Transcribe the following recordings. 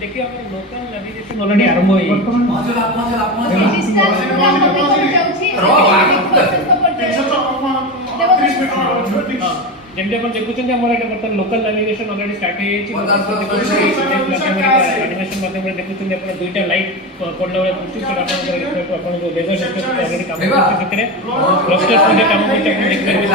देखिए हम local navigation already आरंभ होई जेमती आपण देखुछन हमर एटा बर्तन लोकल नेविगेशन ऑलरेडी स्टार्ट हे छि एनिमेशन माध्यम रे देखुछन आपण दुईटा लाइट पडला बेले पुछि सेटा आपण जो लेजर सिस्टम ऑलरेडी काम करछि सेतरे क्लस्टर से काम करछि आपण देख पारिबे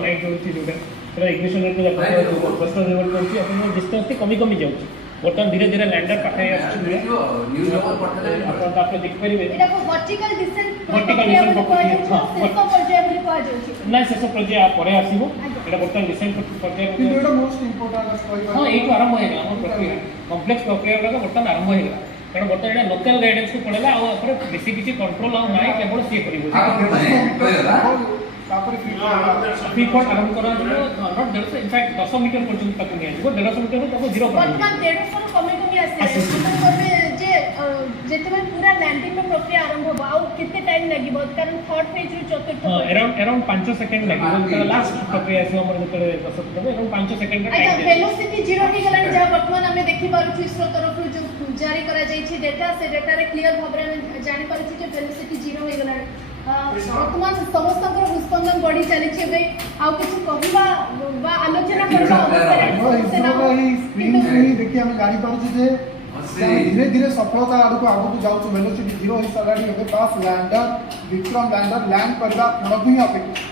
लाइट जोछि जोटा सेटा इग्निशन रे क्लस्टर लेवल करछि आपण डिस्टेंस टी कमी कमी जाउछि बर्तन धीरे धीरे लैंडर पाखे आछि न्यूज पेपर पठले आपण आप देख पारिबे एटा को वर्टिकल डिसेंट सेसो पर्याय बोली कहा जाउछि ना सेसो पर्याय परे आसीबो एटा बर्तन डिसेंट पर्याय एटा मोस्ट इंपोर्टेंट हां एटु आरंभ होइला हमर प्रक्रिया कॉम्प्लेक्स प्रक्रिया वाला बर्तन आरंभ होइला कारण बर्तन एटा लोकल गाइडेंस को पड़ेला आ ऊपर बेसी किछि कंट्रोल आ नाही केवल सी करिवो तापर फीकोट आरंभ करा नॉट 150 इनफैक्ट 10 मीटर पर्यंत तक नहीं आइबो 150 मीटर तक 0 वर्तमान 150 कमी कमी आसे मतलब करबे जे जेतबे पूरा लैंडिंग में प्रक्रिया आरंभ हो आ कितने टाइम लागिबो कारण थर्ड फेज रे चतुर्थ अराउंड 5 सेकंड लागिबो लास्ट प्रक्रिया से हमर जेतले 10 सेकंड अराउंड 5 सेकंड का टाइम वेलोसिटी 0 ही गलानी जा वर्तमान हमें देखि पारु छी इसरो तरफ जो जारी करा जाई छी डेटा से डेटा रे क्लियर भाबरे जानि पारु छी जे वेलोसिटी 0 हो गलानी वर्तमान समस्त हृदस्पंदन बढ़ी चली आउ किसी कहवा बा आलोचना करबा देखिए हम जानी पारु जे धीरे धीरे सफलता आड़क आगू जाऊँ वेलोसिटी 0 हो सारी पास लैंडर विक्रम लैंडर लैंड करवा क्षण भी अपेक्षा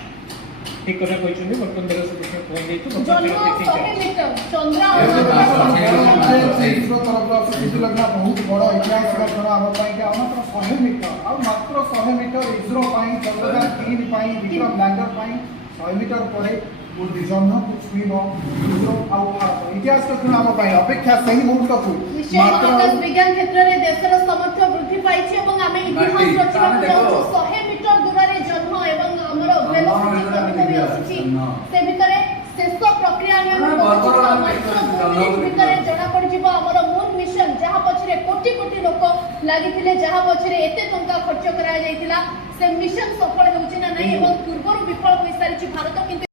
ठीक कथा कहछन बर्तन वेलोसिटी पहुंच जाई तो 100 मीटर चंद्र इसरो तरफ से लगना बहुत बड़ इतिहास का क्षण आम पाई के मात्र 100 मीटर आ मात्र 100 मीटर इसरो पाई चंद्रयान 3 पाई विक्रम लैंडर पाई 100 मीटर परे जन्म कुछ भी नो इसरो आ भारत इतिहास का क्षण आम पाई अपेक्षा सही मुहूर्त मात्र विज्ञान क्षेत्र रे देशर सामर्थ्य वृद्धि पाई छै एवं आमे इतिहास रचना करछु 100 मीटर दूर रे जन्म एवं हमर वेलोसिटी कमी आछि से भितरे शेष प्रक्रिया भितर जना पड़ हमर मूल मिशन जहाँ पछरे कोटी कोटी लोक लगी जहाँ पछरे एते टंका खर्च करा जायतिला से मिशन सफल होउछि ना नहीं एवं पूर्व विफल होई सारी भारत।